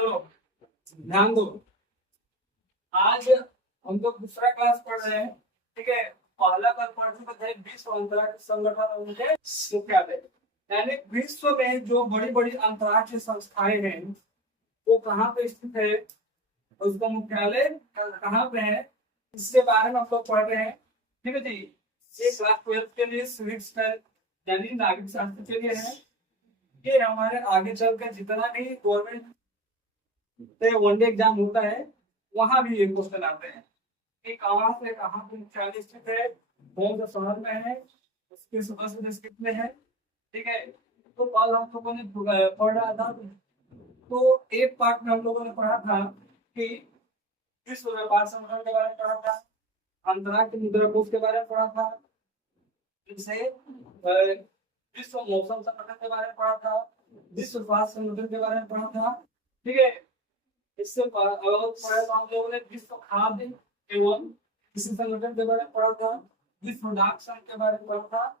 चलो ध्यान दो। आज हम लोग दूसरा क्लास पढ़ रहे हैं, ठीक है। पहला कल पढ़ चुके थे विश्व अंतरिक्ष संगठन उनके मुख्यालय, यानी विश्व में जो बड़ी बड़ी अंतर्राष्ट्रीय संस्थाएं हैं वो कहाँ पे स्थित है, उसका मुख्यालय कहाँ पे है, इसके बारे में हम लोग पढ़ रहे हैं, ठीक है जी। ये क्लास 12 के लिए सिविल स्टडी यानी नागरिक शास्त्र के लिए है। ये हमारे आगे चल कर जितना भी गवर्नमेंट वनडे एग्जाम होता है वहां भी ये क्वेश्चन आते हैं कि कहाँ से कहाँ पे मुख्यालय स्थित है, कौन सा शहर में है, उसके सदस्य कितने हैं, ठीक है। तो कल हम लोगों ने पढ़ रहा था, तो एक पार्ट में हम लोगों ने पढ़ा था कि विश्व व्यापार संगठन के बारे में पढ़ा था, अंतर्राष्ट्रीय मुद्रा कोष के बारे में पढ़ा था, जिसे विश्व मौसम संगठन के बारे में पढ़ा था, विश्व स्वास्थ्य संगठन के बारे में पढ़ा था, ठीक है। इससे पढ़ा तो हम लोगों ने विश्व खाद्य एवं कृषि संगठन के बारे में पढ़ा था, विश्व डाक संघ के बारे में पढ़ा था।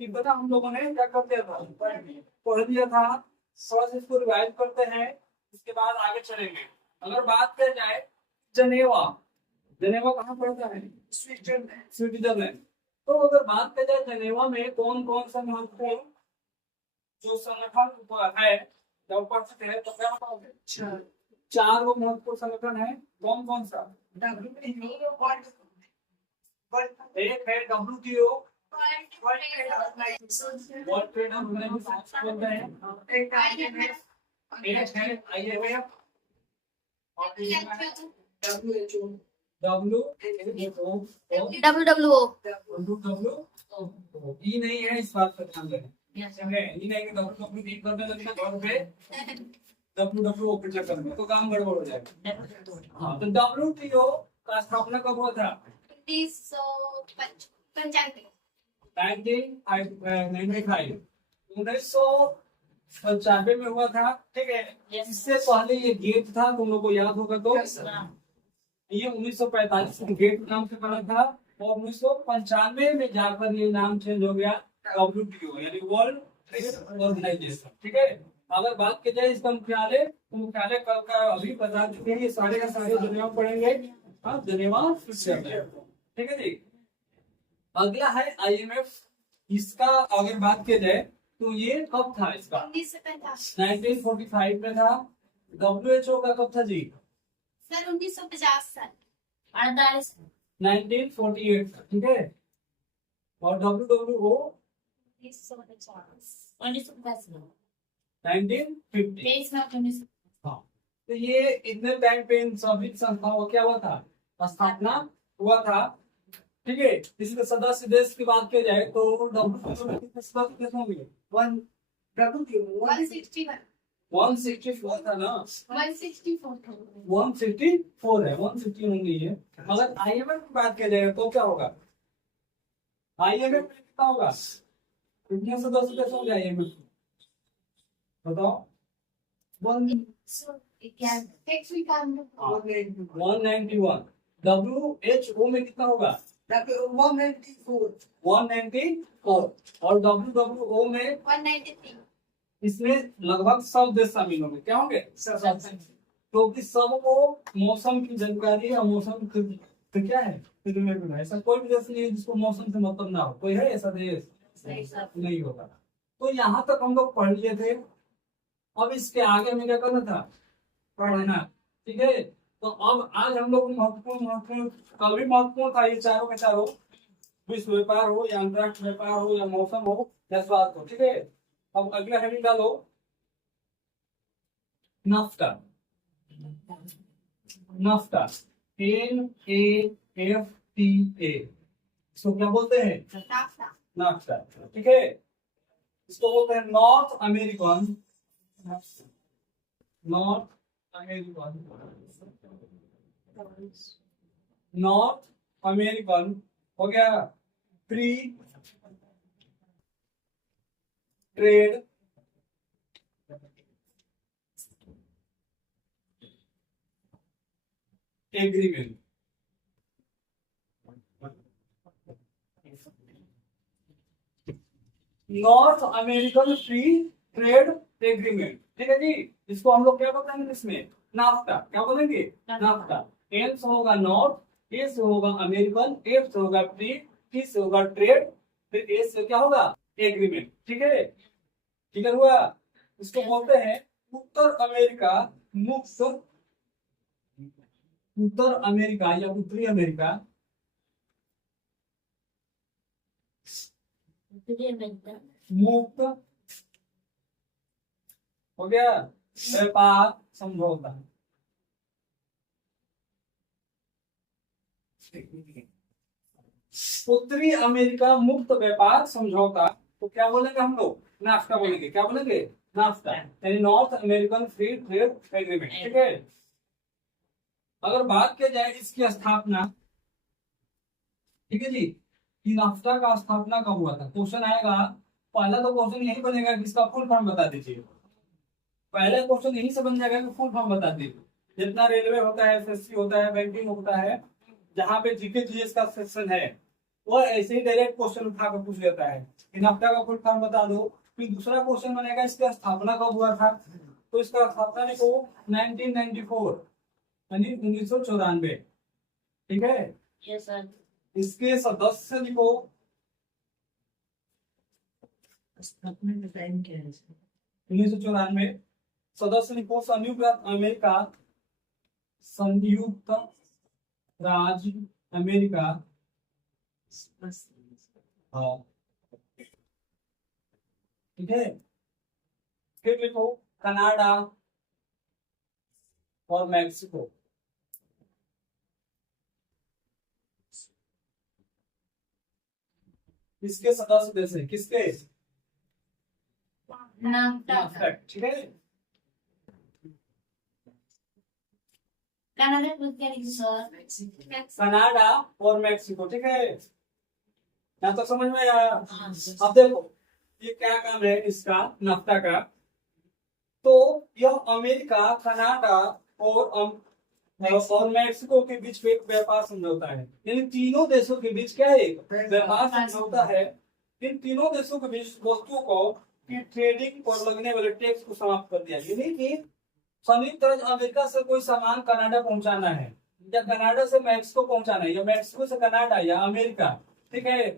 कि बता हम लोगों ने क्या कर दिया था, पढ़ दिया था। थोड़ा सा इसको रिवाइज करते हैं, इसके बाद आगे चलेंगे। अगर बात की जाए जनेवा, जनेवा कहाँ पड़ता है, स्विट्जरलैंड। तो अगर बात की जाए जनेवा में कौन कौन सा महत्वपूर्ण जो संगठन है जब उपस्थित है, तो क्या बताओगे? चार वो महत्वपूर्ण संगठन है। कौन कौन सा? एक है WTO, वर्ल्ड ट्रेड ऑर्गेनाइजेशन बोलते हैं, एक है IMF और WHO, ई नहीं है, इस बात पर ध्यान देना। ई नहीं कि WWE करने लगना और पे WHO पे चक्कर में तो काम गड़बड़ हो जाएगा। हाँ, तो WTO का स्थापना कब हुआ था? 1995 में हुआ था, ठीक है। इससे पहले ये गेट था, तुम लोग को याद होगा तो ये 1945 में गेट नाम से बना था, और 1995 में जाकर ये नाम चेंज हो गया WTO यानी वर्ल्ड ट्रेड ऑर्गेनाइजेशन, ठीक है। अगर बात की जाए इसका मुख्यालय, तो मुख्यालय कल का अभी बता चुके हैं, ये सारे का सारे जनेवा पढ़ेंगे। हाँ, जनेवा स्विट्जरलैंड, ठीक है जी। अगला है IMF। इसका अगर बात की जाए तो ये कब था, इसका 1945 में था। WHO का कब था जी? सर 1950 साल 48 1948, ठीक है। और WWO 1950। हाँ, तो ये इंडियन बैंक पे इन सभी संस्थाओं का क्या हुआ था, स्थापना हुआ था, ठीक है। इसके सदस्य देश की बात की जाए तो WTO में कितने सदस्य होंगे? 164 था ना, 164 है, 160 नहीं है। अगर IMF की बात की जाए तो क्या होगा? IMF में कितना होगा, कितने सदस्य देश होंगे IMF? बताओ। 191। WHO में कितना होगा? 194। और WWO में 193। इसमें लगभग सब देश शामिल होंगे। क्या होंगे? क्योंकि सबको मौसम की जानकारी या मौसम तो क्या है, ऐसा कोई भी देश नहीं है जिसको मौसम से मतलब ना हो। कोई है ऐसा देश? नहीं होगा। तो यहाँ तक हम लोग पढ़ लिए थे। अब इसके आगे हमें क्या करना था, पढ़ना, ठीक है। तो अब आज हम लोग महत्वपूर्ण कल भी महत्वपूर्ण था ये चारों के चारों, विश्व व्यापार हो या अंतर्राष्ट्रीय व्यापार हो या मौसम हो या स्वास्थ्य हो, ठीक है। अब अगला हेडिंग डालो, नाफ्टा। नाफ्टा, NAFTA, इसको क्या बोलते हैं? नाफ्टा, ठीक है। इसको बोलते हैं नॉर्थ अमेरिकन हो गया free trade agreement. North American free trade agreement, ठीक है जी। इसको हम लोग क्या बोलते हैं इंग्लिश में? नाफ्टा। क्या बोलेंगे? नाफ्टा। एन से होगा नॉर्थ, ए से होगा अमेरिकन, एफ से होगा फ्री, टी से होगा ट्रेड, फिर ए से क्या होगा? एग्रीमेंट। ठीक है, ठीक है हुआ। इसको बोलते हैं उत्तर अमेरिका मुक्त, उत्तर अमेरिका या उत्तरी अमेरिका मुक्त हो गया व्यापार समझौता। उत्तरी अमेरिका मुक्त व्यापार समझौता तो क्या बोलेंगे हम लोग? नाफ्टा बोलेंगे। क्या बोलेंगे? नाफ्टा, यानी north American free trade agreement. ठीक है। अगर बात किया जाए इसकी स्थापना, ठीक है जी, कि नाफ्टा का स्थापना कब हुआ था? क्वेश्चन आएगा, पहला तो क्वेश्चन यही बनेगा कि इसका फुल फॉर्म बता दीजिए। पहला क्वेश्चन यही से बन जाएगा कि फुल फॉर्म बता दीजिए। जितना रेलवे होता है, एसएससी होता है, बैंकिंग होता है, जहाँ पे जीके जीएस का सेक्शन है, वो ऐसे ही डायरेक्ट क्वेश्चन उठा कर पूछ लेता है कि नाफ्टा का फुल फॉर्म बता दो। फिर दूसरा क्वेश्चन बनेगा इसकी स्थापना कब हुआ था, तो इसका स्थापना लिखो 1994 यानी 1994। ठीक है। Yes sir. इसके सदस्य लिखो, स्थापना का टाइम क्या है? 1994। सदस्य लिखो संयुक्त अमेरिका, संयुक्त राज्य अमेरिका। हाँ, ठीक है। फिर लिखो कनाडा और मैक्सिको। किसके सदस्य देश है? किसके? नाफ्टा का। ठीक है। कनाडा को क्या लिखा सर? कनाडा और मैक्सिको। ठीक है, यहाँ तक समझ में आया? हाँ, अब देखो ये क्या काम है इसका, नाफ्टा का। तो यह अमेरिका, कनाडा और मैक्सिको के बीच एक व्यापार समझौता है। यानी तीनों देशों के बीच क्या है? व्यापार समझौता है। इन तीनों देशों के बीच वस्तुओं को की ट्रेडिंग और लगने वाले टैक्स को समाप्त कर दिया। यानी कि संयुक्त राज्य अमेरिका से कोई सामान कनाडा पहुंचाना है, या कनाडा से मैक्सिको पहुंचाना है, या मैक्सिको से कनाडा या अमेरिका, ठीक है,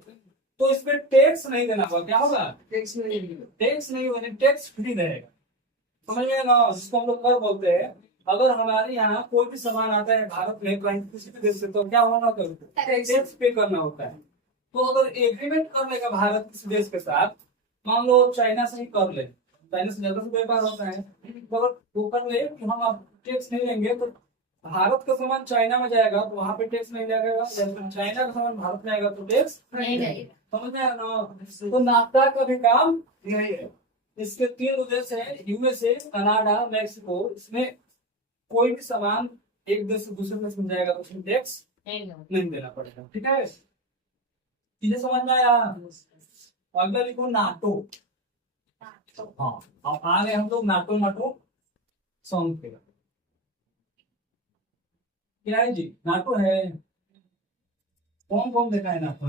तो इसमें टैक्स नहीं देना होगा। क्या होगा? टैक्स नहीं होगा, टैक्स फ्री रहेगा। समझ में ना? जिसको हम लोग कर बोलते हैं। अगर हमारे यहाँ कोई भी सामान आता है भारत में किसी भी देश से, तो क्या होना होता है? टैक्स पे करना होता है। तो अगर एग्रीमेंट कर लेगा भारत किसी देश के साथ, मान लो चाइना से ही कर ले, चाइना से ज्यादा व्यापार होता है, तो अगर वो कर ले कि हम आप टैक्स नहीं लेंगे, तो भारत का सामान चाइना में जाएगा तो वहां पे टैक्स नहीं लगेगा, जब चाइना का सामान भारत में आएगा तो टैक्स नहीं लगेगा। समझ में आया ना? तो नाफ्टा का भी काम यही है। इसके तीन उद्देश्य है, यूएसए, कनाडा, मैक्सिको। इसमें कोई भी सामान एक देश से दूसरे देश में जाएगा तो उसमें टैक्स नहीं देना पड़ेगा। ठीक है, चीजें समझ में आया? अगला लिखो नाटो। हाँ, अब आ गए हम लोग नाटो नाटो सॉन्ग पे। क्या है जी? नाटो है। कौन कौन देखा है नाटो?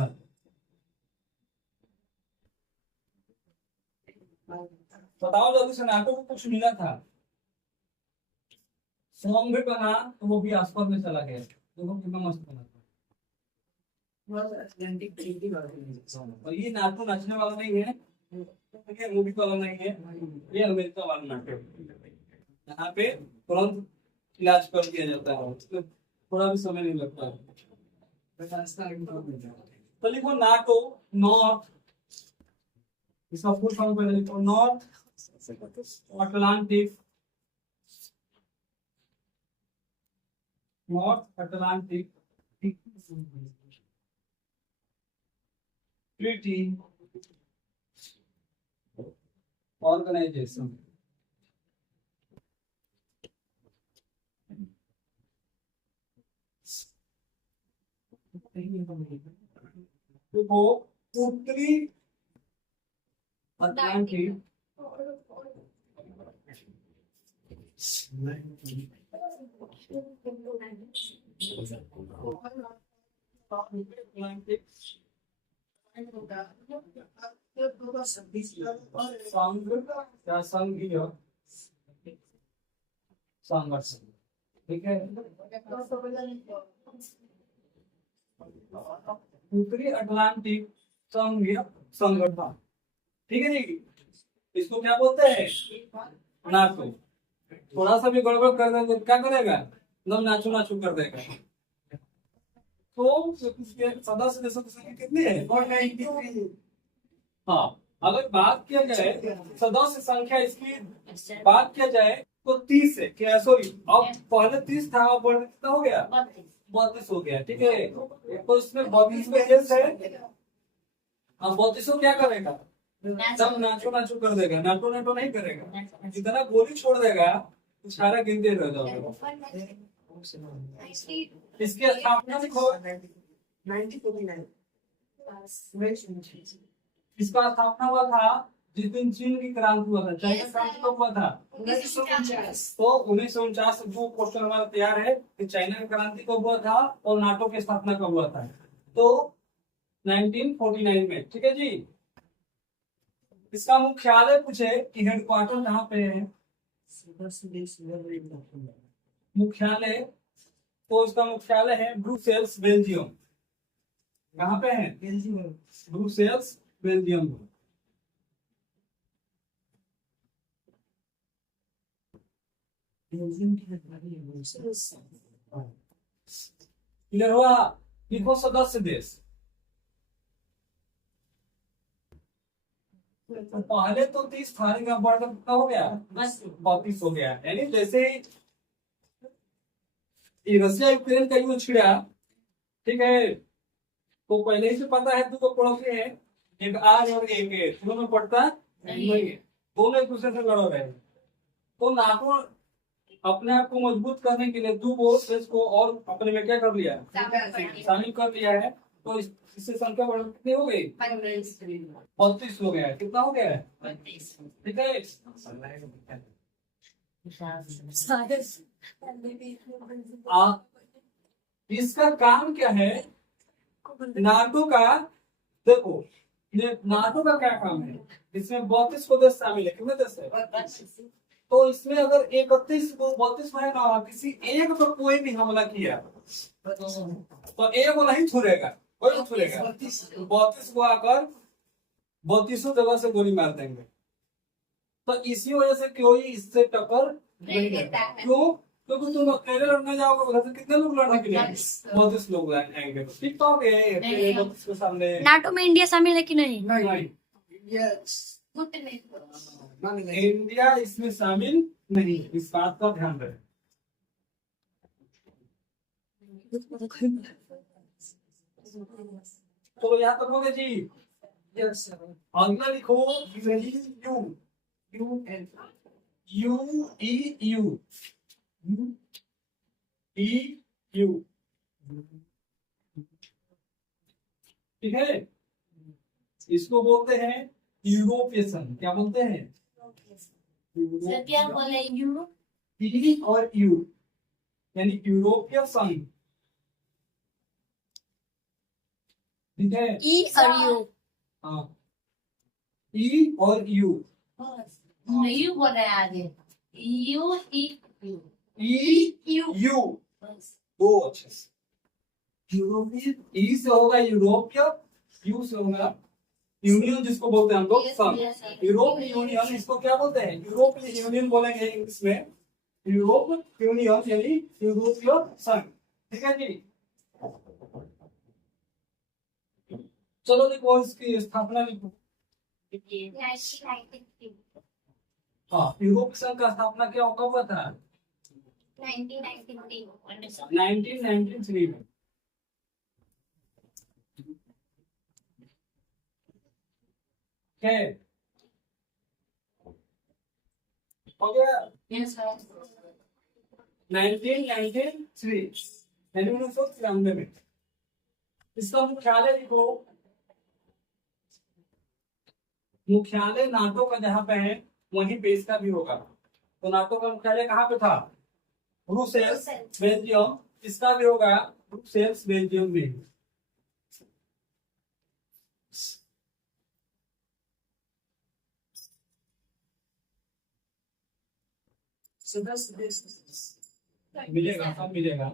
बताओ जल्दी से। नाटो को कुछ मिला था, सॉन्ग भी बना, तो वो भी आसपास में चला गया। देखो कितना मस्त बना था। और ये नाटो नाचने वाला नहीं है, ये मूवी वाला नहीं है, ये अमेरिका वाला नाटो है। यहाँ पे तुरंत इलाज कर दिया जाता है, तो थोड़ा भी समय नहीं लगता है। तो लिखो नाटो नॉर्थ, इसका फुल फॉर्म पहले लिखो, North Atlantic, North Atlantic Treaty Organization. देखो उत्तरी अटलांटिक संघ या संघीय संगठन, ठीक है। उत्तरी अटलांटिक संघीय संगठन, ठीक है जी, इसको क्या बोलते हैं, नाटो। थोड़ा सा भी गड़बड़ कर देंगे तो क्या करेगा, एकदम नाचू नाचू कर देगा। तो इसके सदस्य देशों की संख्या कितनी है, 193। हाँ, अगर बात किया जाए सदस्य संख्या इसकी बात किया जाए तो 30 है, क्या सॉरी, अब पहले 30 था, अब बढ़ कितना हो गया, 32 हो गया, ठीक है। तो इसमें 32 में देश है, अब 32 क्या करेगा, सब नाचो नाचो कर देगा, नाटो नाटो नहीं करेगा, जितना गोली छोड़ देगा सारा गिनते रह जाओगे। इसकी स्थापना लिखो, 1949. इसका स्थापना हुआ था जिस दिन चीन की क्रांति हुआ था, चाइना क्रांति कब हुआ था, 1949. तो 1949 से जो क्वेश्चन हमारा तैयार है कि चाइना की क्रांति कब हुआ था और नाटो की स्थापना कब हुआ था, तो 1949 में, ठीक है जी। इसका मुख्यालय पूछे कि हेडक्वार्टर कहाँ पे है, मुख्यालय, तो इसका मुख्यालय है ब्रुसेल्स, बेल्जियम। कहाँ पे है, ब्रुसेल्स, बेल्जियम। क्लियर हुआ, लिखो सदस्य देश। तो पहले तो 30 था, लेकिन बढ़कर कितना हो गया, 32 हो गया। यानी जैसे ही रशिया यूक्रेन का युद्ध छिड़ा, ठीक है, तो पहले ही से पता है दो पड़ोसी है, एक आर और एक ए, दोनों में पड़ता नहीं है, दोनों एक दूसरे से लड़ रहे हैं। तो नाटो अपने आप को मजबूत करने के लिए दो देश को और अपने में क्या कर लिया, शामिल कर लिया है। तो इससे संख्या बढ़ कितनी हो गई, 32 हो गया है, कितना हो गया है, ठीक है। इसका काम क्या है, नाटो का, देखो ये नाटो का क्या काम है, इसमें 32 को देश शामिल है, कितने देश है, तो इसमें अगर 31 को 32 में ना किसी एक पर कोई भी हमला किया तो एक को नहीं छुड़ेगा, कोई नहीं छुड़ेगा, 32 को आकर 32 जगह से गोली मार देंगे। तो इसी वजह से कोई इससे टक्कर नहीं लेता, क्यों, क्योंकि तुम अकेले लड़ने जाओगे उधर से कितने लोग लड़ने के लिए, 32 लोग आएंगे, ठीक तो हो गए 32 के सामने। नाटो में इंडिया शामिल है कि नहीं? नहीं, इंडिया इसमें शामिल नहीं, इस बात का ध्यान रखें। तो यहाँ तक हो गया जी, अगला लिखो you, you E U, E U, ठीक है। इसको बोलते हैं यूरोपीय संघ, क्या बोलते हैं, सर क्या बोले, यूरो, ई और यू यानी यूरोपीय संघ, ठीक है, ई और यू, हाँ, ई और यू, यू बोल रहे हैं आगे, you E U, E U you, दो अच्छे से, यूरोपीय, ई से होगा यूरोपीय, यू से होगा यूनियन, जिसको बोलते हैं हम लोग संघ, यूरोपीय यूनियन, इसको क्या बोलते हैं, यूरोपीय यूनियन बोलेंगे इंग्लिश में, यूरोप यूनियन यानी यूरोपीय संघ, ठीक है जी। चलो देखो इसकी स्थापना लिखो, हाँ, यूरोपीय संघ का स्थापना क्या कब हुआ था, 1993 में, है, हो गया, 1993 यानी 1993 में। इसका मुख्यालय लिखो, मुख्यालय नाटो का जहाँ पे है वहीं पे इसका भी होगा। तो नाटो का मुख्यालय कहाँ पे था, ब्रुसेल्स, बेल्जियम, इसका भी होगा ब्रुसेल्स, बेल्जियम में। सदस्य देश मिलेगा, सब मिलेगा।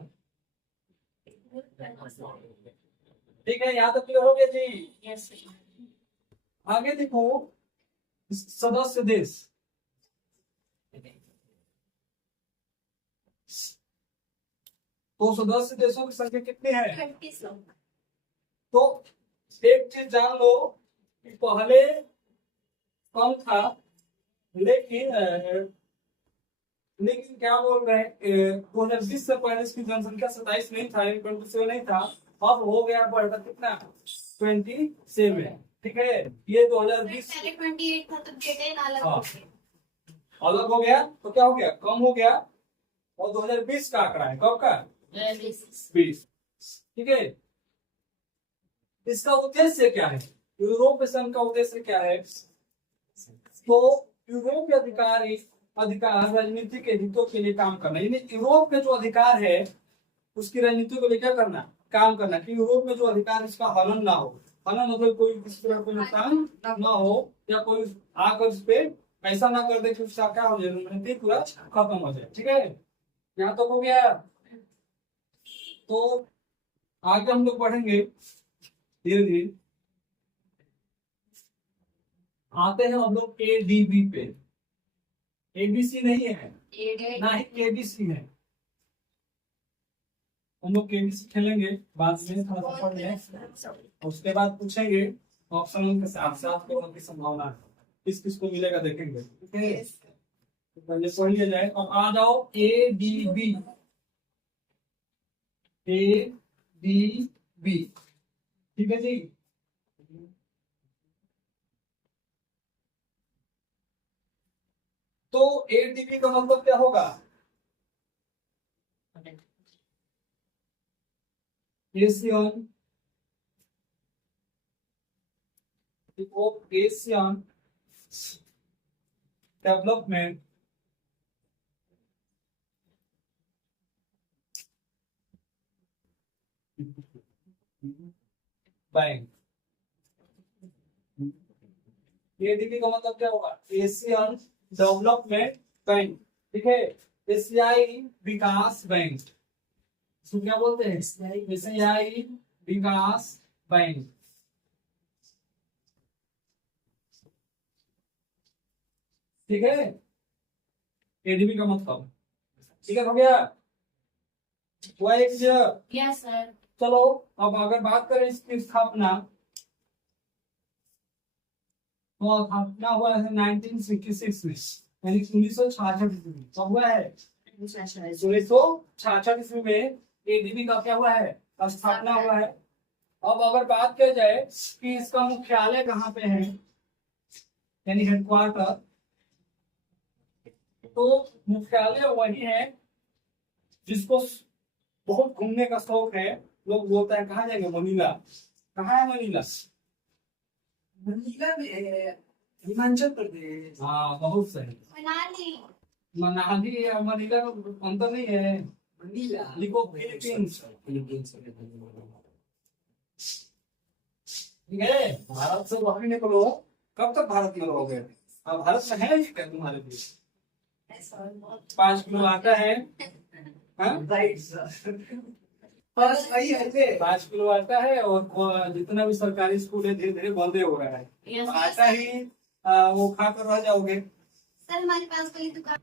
ठीक है, यहाँ तक क्लियर हो गया जी। Yes. आगे देखो, सदस्य देश। तो सदस्य देशों की संख्या कितनी है? 20 लोग। तो एक चीज जान लो कि पहले कम था, लेकिन क्या बोल रहे हैं, 2020 से पहले इसकी जनसंख्या 27 नहीं था, 27 नहीं था। अब हो गया बढ़कर कितना? 27। ठीक है, ये 2020 पहले 28 था तो डेटा अलग हाँ। हो गया। अलग हो गया, तो क्या हो गया? कम हो गया। और 2020 का आंकड़ा है, कब का? 20। ठीक है, इसका उद्देश्य क्या है? यूरोपीय संघ का उद्देश्य क्या है? तो यूरोपीय अधिकार राजनीति के हितों के लिए काम करना, यानी यूरोप के जो अधिकार है उसकी राजनीति को लेकर करना, काम करना कि यूरोप में जो अधिकार इसका हनन ना हो। हनन मतलब कोई किसी तरह कोई नुकसान ना हो, या कोई आकर उस पे ऐसा ना कर दे कि उसका क्या हो जाए, राजनीति पूरा खत्म हो जाए। ठीक है, यहाँ तक हो गया। तो आगे हम लोग बढ़ेंगे धीरे धीरे। आते हैं हम लोग एडीबी पे। एबीसी नहीं है, ना ही केबीसी है। हम लोग केबीसी खेलेंगे बाद में, थोड़ा सा पढ़ लें, उसके बाद पूछेंगे ऑप्शन के साथ साथ कौन की संभावना है, किस किस को मिलेगा देखेंगे। ठीक है, तो पहले पढ़ लिया जाए। अब आ जाओ एडीबी। एडीबी, ठीक है जी। तो एडीबी का मतलब क्या होगा? Asian Asian development bank. ADB का मतलब क्या होगा? Asian development bank. ठीक है, एशियाई विकास बैंक, इसको क्या बोलते हैं? एशियाई विकास बैंक। ठीक है, एडीबी का मतलब। ठीक है, हो गया। हुआ एक क्लियर? Yes, sir. चलो, अब अगर बात करें इसकी स्थापना, तो स्थापना हुआ है 1966 में, यानी 1966 में। कब हुआ है? 1966 ईस्वी में एडीबी का क्या हुआ है? स्थापना हुआ है। अब अगर बात की जाए कि इसका मुख्यालय कहाँ पे है, यानी हेडक्वार्टर, तो मुख्यालय वही है जिसको बहुत घूमने का शौक है। लोग बोलते हैं कहाँ जाएंगे? मनीला। कहाँ है मनीला? मनीला में है, हिमाचल प्रदेश। हाँ, बहुत सही। मनाली। मनाली और मनीला में अंतर नहीं है। मनीला लिखो फिलीपींस। ठीक है, भारत से बाहर निकलो। कब तक भारत में रहोगे? अब भारत में है ही क्या तुम्हारे लिए? 5 किलो आटा है, हाँ? बस वही है। 5 किलो आटा है, और जितना भी सरकारी स्कूल है धीरे धीरे बंद हो रहा है। Yes, आटा ही वो खाकर रह जाओगे। सर हमारे पास कोई दुकान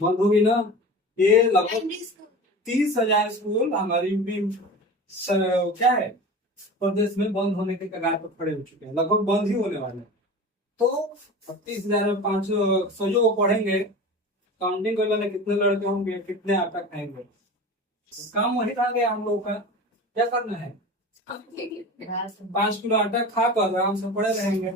बंद होगी ना। ये लगभग प्राइमरी स्कूल 30,000 स्कूल हमारी यूपी क्या है प्रदेश में बंद होने के कगार पर खड़े हो चुके हैं, लगभग बंद ही होने वाले हैं। तो 30,500 जो पढ़ेंगे, काउंटिंग कर लेना कितने लड़के होंगे, कितने आटा खाएंगे। काम वही रह गया हम लोग का। क्या करना है? 5 किलो आटा खाकर आराम से पड़े रहेंगे।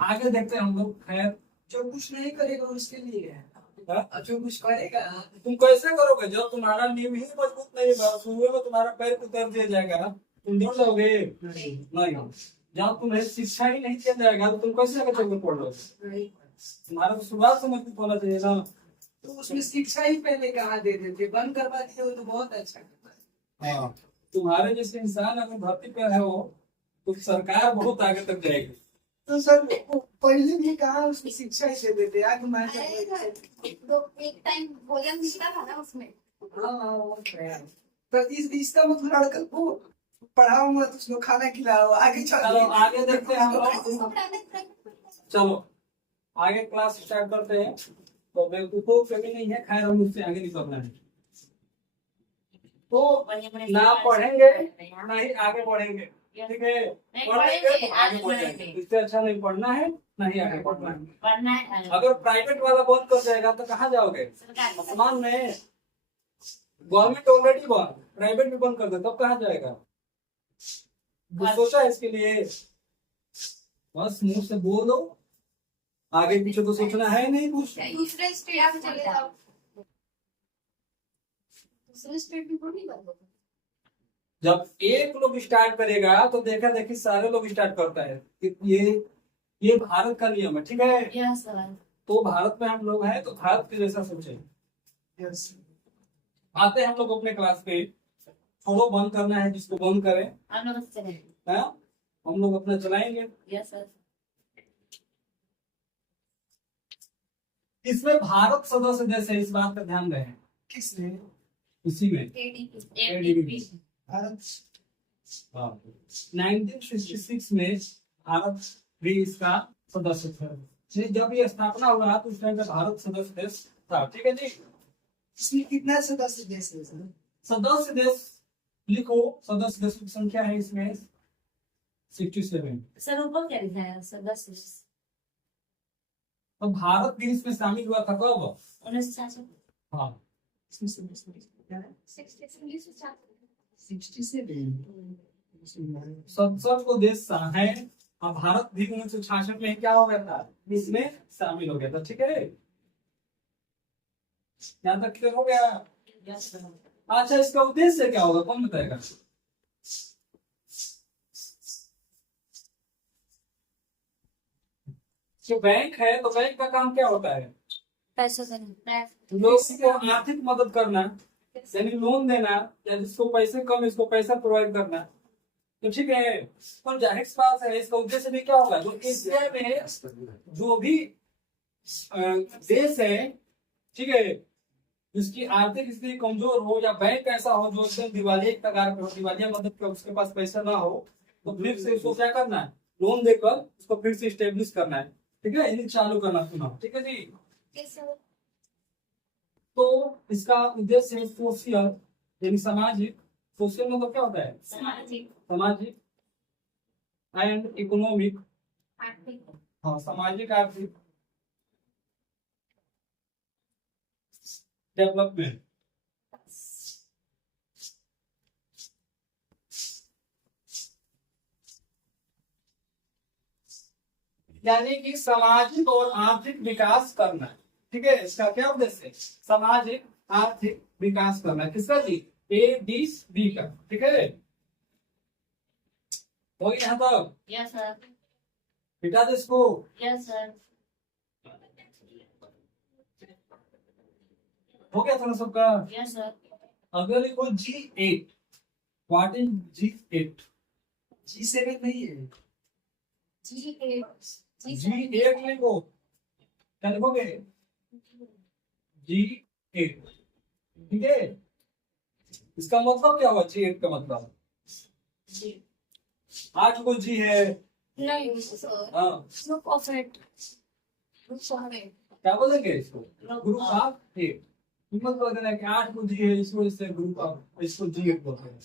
आगे देखते हैं हम लोग। खैर, जो कुछ नहीं करेगा उसके लिए है, हाँ? और जो कुछ करेगा तुम कैसे करोगे जब तुम्हारा नींव ही मजबूत नहीं है? शुरू में तुम्हारा पैर उतर दिया जाएगा, तुम डर जाओगे? नहीं। जब तुम्हें शिक्षा ही नहीं दिया जाएगा तो तुम कैसे आगे चल के पढ़ लोगे? तुम्हारा तो शुरुआत से मजबूत होना चाहिए ना। तो उसमें शिक्षा ही पहले कहाँ दे देते, बंद करवा दिए वो तो बहुत अच्छा करता है। हाँ, तुम्हारे जैसे इंसान अगर धरती पर है हो तो सरकार बहुत आगे तक जाएगी। तो सर पहले भी कहा उसको शिक्षा ही दे देते आगे मैं एक टाइम भोजन मिलता था ना उसमें। तो इसका मतलब लड़का को पढ़ाओ मत उसको खाना खिलाओ आगे चलो चलो आगे देखते हैं हम लोग। चलो आगे क्लास स्टार्ट करते हैं। तो बेवकूफों पे भी नहीं है, खैर हम उससे आगे नहीं करना है। तो ना पढ़ेंगे ना ही आगे बढ़ेंगे, ठीक है। पढ़ेंगे तो आगे बढ़ जाएंगे, इससे अच्छा नहीं पढ़ना है ना ही आगे बढ़ना है। पढ़ना है। अगर प्राइवेट वाला बंद कर जाएगा तो कहाँ जाओगे? सरकारी। आसमान में। गवर्नमेंट ऑलरेडी बंद, प्राइवेट भी बंद कर दे तब कहाँ जाएगा? कुछ सोचा है इसके लिए? बस मुंह से बोल दो, आगे पीछे तो सोचना है नहीं कुछ। दूसरे स्टेट में चले जाओ। दूसरे स्टेट में थोड़ी बात होती। जब एक लोग स्टार्ट करेगा तो देखा देखी सारे लोग स्टार्ट करता है कि ये भारत का नियम है, ठीक है। Yes sir. तो भारत में हम लोग हैं तो भारत के जैसा सोचे। यस आते हैं हम लोग अपने क्लास पे। छोड़ो बंद करना है जिसको बंद करें, हम लोग चले। है हम लोग अपना चलाएंगे। Yes sir. इसमें भारत सदस्य देश है, इस बात का ध्यान रहे। किसने इसी में एडीपी। भारत 1966 में भारत भी इसका सदस्य था। जब ये स्थापना हुआ तो उस टाइम पे भारत सदस्य देश था, ठीक है जी। इसमें कितना सदस्य देश है सर? सदस्य देश लिखो, सदस्य देशों की संख्या है इसमें 67। सर ऊपर क्या लिखा है? सदस्य तो भारत भी इसमें शामिल हुआ था कब? 1966। हाँ 67 संसद को देश है और भारत भी 1966 में क्या हो गया था? इसमें शामिल हो गया था, ठीक है। यहाँ तक क्लियर हो गया? Yes sir. अच्छा इसका उद्देश्य क्या होगा, कौन बताएगा? जो बैंक है तो बैंक का काम क्या होता है? पैसा देना। लोगों को आर्थिक मदद करना, यानी लोन देना, या जिसको पैसे कम इसको पैसा प्रोवाइड करना, तो ठीक है। तो जाहिर सी बात है इसका उद्देश्य भी क्या होगा? जो एशिया में जो भी देश है, ठीक है, जिसकी आर्थिक स्थिति कमजोर हो या बैंक ऐसा हो जो एकदम दिवालिया कगार पे हो, दिवालिया मतलब कि उसके पास पैसा ना हो, तो फिर से उसको क्या करना है? लोन देकर उसको फिर से स्टेब्लिश करना है, ठीक है, इन्हें चालू करना सुना, ठीक है जी। तो इसका उद्देश्य है सोशल, यानी सामाजिक। सोशल मतलब क्या होता है? सामाजिक एंड इकोनॉमिक। हाँ सामाजिक आर्थिक डेवलपमेंट। यानी कि सामाजिक और आर्थिक विकास करना, ठीक है। इसका क्या उद्देश्य है? सामाजिक आर्थिक विकास करना, किसका जी? ADB का, ठीक है। हो गया यहाँ तक? Yes sir. बेटा जिसको यस सर। हो गया थोड़ा सबका? Yes sir. अगर लिखो G8, what is G8? G7 नहीं है। G8 लिखो, क्या लिखोगे? G8, ठीक है। इसका मतलब क्या हुआ? G8 का मतलब 8 को G है। नहीं सर। हाँ ग्रुप ऑफ एट। क्या बोलेंगे इसको? Group of 8। हिम्मत कर देना कि 8 को G है, इस वजह से ग्रुप ऑफ, इसको G8 बोलते हैं।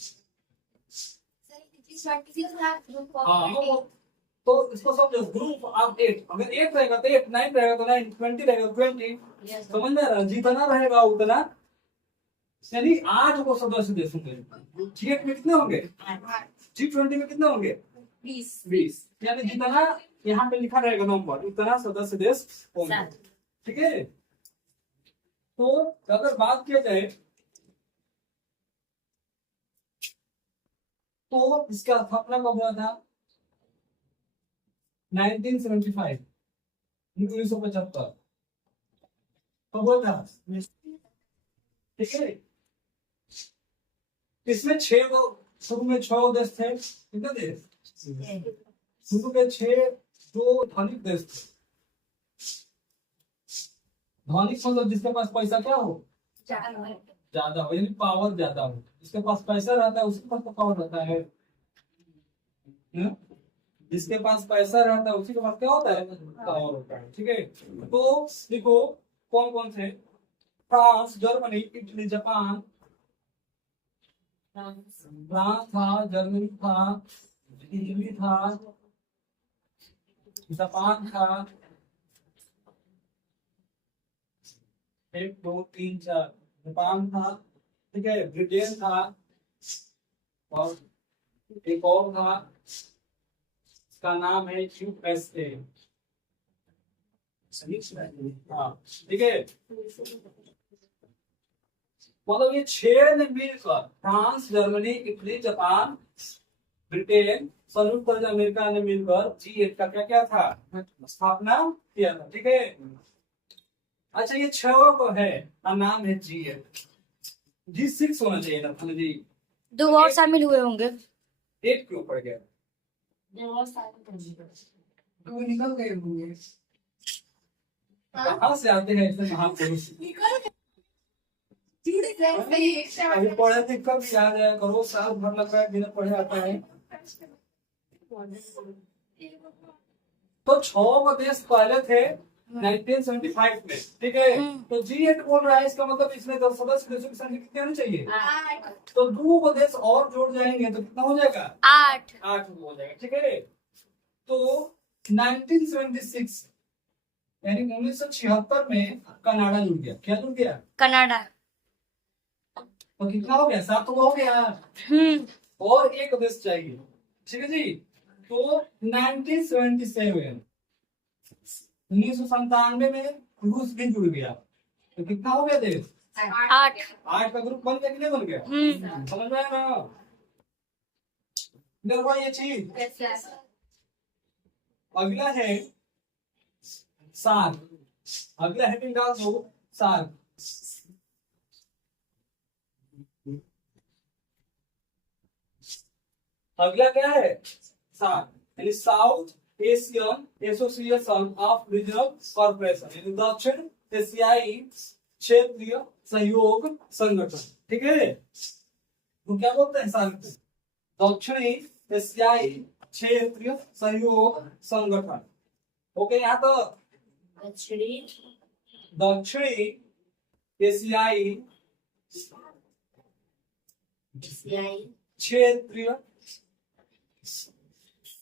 हाँ तो इसको समझो, ग्रुप ऑफ 8। अगर 8 रहेगा तो 8, 9 रहेगा तो 9, 20 रहेगा तो 20। Yes sir. समझ में आ रहा है? जितना रहेगा उतना, यानी 8 को सदस्य देश होंगे। G8 में कितने होंगे? G20 में कितने होंगे? 20। यानी जितना यहाँ पे लिखा रहेगा नंबर उतना सदस्य देश होंगे, ठीक है। तो अगर बात किया जाए तो इसका स्थापना कब हुआ था? 1975, 1975 कब हुआ था? ठीक है। इसमें 6 शुरू में 6 देश थे, कितने देश? शुरू के 6 जो धनिक देश थे, धनिक मतलब जिसके पास पैसा क्या हो, ज्यादा हो, यानी पावर ज्यादा हो। जिसके पास पैसा रहता है उसके पास तो पावर रहता है। हम्म? जिसके पास पैसा रहता है उसी के पास क्या होता है, पावर होता है। ठीक है, तो देखो कौन कौन से, France, Germany, Italy, Japan. France था, जर्मनी था, इटली था, जापान था, 1 2 3 4, जापान था, ठीक है, ब्रिटेन था, और एक और था, इसका नाम है यूएसए। हाँ, ठीक है, मतलब ये 6 ने मिलकर, France, Germany, Italy, Japan, Britain, संयुक्त राज्य अमेरिका ने मिलकर G8 का क्या क्या था, स्थापना किया था। ठीक है, अच्छा ये 6 को है और नाम है G8। G6 होना चाहिए था जी, 2 और शामिल हुए होंगे। 8 क्यों पड़ गया? वो निकल गए होंगे। कहाँ से आते हैं ऐसे महापुरुष? अभी पढ़े थे कब याद आया करो, साल भर लग रहा है बिना पढ़े आता है। तो 6 देश पहले थे 1975 में, ठीक है। तो G8 बोल रहा है, इसका मतलब इसमें 10 सदस्य देशों की संख्या कितनी होनी चाहिए? 8 तो 2 देश और जोड़ जाएंगे तो कितना हो जाएगा? 8। 8 हो जाएगा। ठीक है, तो 1976 यानी 1976 में कनाडा जुड़ गया। क्या जुड़ गया? कनाडा। तो कितना हो गया? 7 हो गया, और एक देश चाहिए। ठीक है जी, तो 1997 1997 में रूस भी जुड़ गया। तो कितना हो गया देश? 8। 8 का ग्रुप बन गया कि नहीं बन गया? समझ में आया ना? इधर हुआ ये चीज। अगला है सार्क। अगला हेडिंग डाल दो सार्क। अगला क्या है? सार्क यानी south Asian association of regional corporation, यानी दक्षिण एशियाई क्षेत्रीय सहयोग संगठन। ठीक है, तो क्या बोलते हैं सार्क को? दक्षिणी एशियाई क्षेत्रीय सहयोग संगठन। ओके, यहाँ तो दक्षिणी एशियाई क्षेत्रीय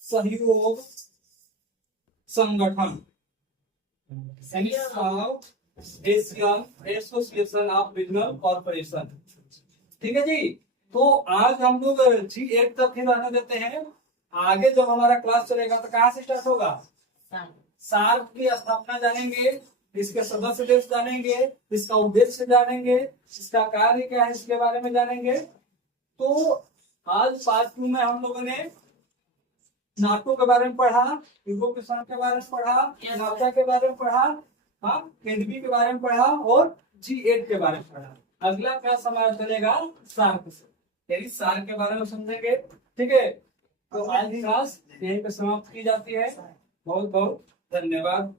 सहयोग संगठन, south Asian association of regional corporation. ठीक है जी, तो आज हम लोग G8 तक ही रहने देते हैं। आगे जब हमारा क्लास चलेगा तो कहाँ से स्टार्ट होगा? सार्क की स्थापना जानेंगे, इसके सदस्य देश जानेंगे, इसका उद्देश्य जानेंगे, इसका कार्य क्या है इसके बारे में जानेंगे। तो आज पार्ट 2 में हम लोगों ने नाटो के बारे में पढ़ा, यूरोपीय संघ के बारे में पढ़ा, नासा के बारे में पढ़ा, हाँ, केडबी के बारे में पढ़ा, और G8 के बारे में पढ़ा। अगला क्या समय चलेगा? सार्क से, यानी सार्क के बारे में समझेंगे। ठीक है, तो आज की क्लास यहीं पे समाप्त की जाती है। बहुत बहुत धन्यवाद।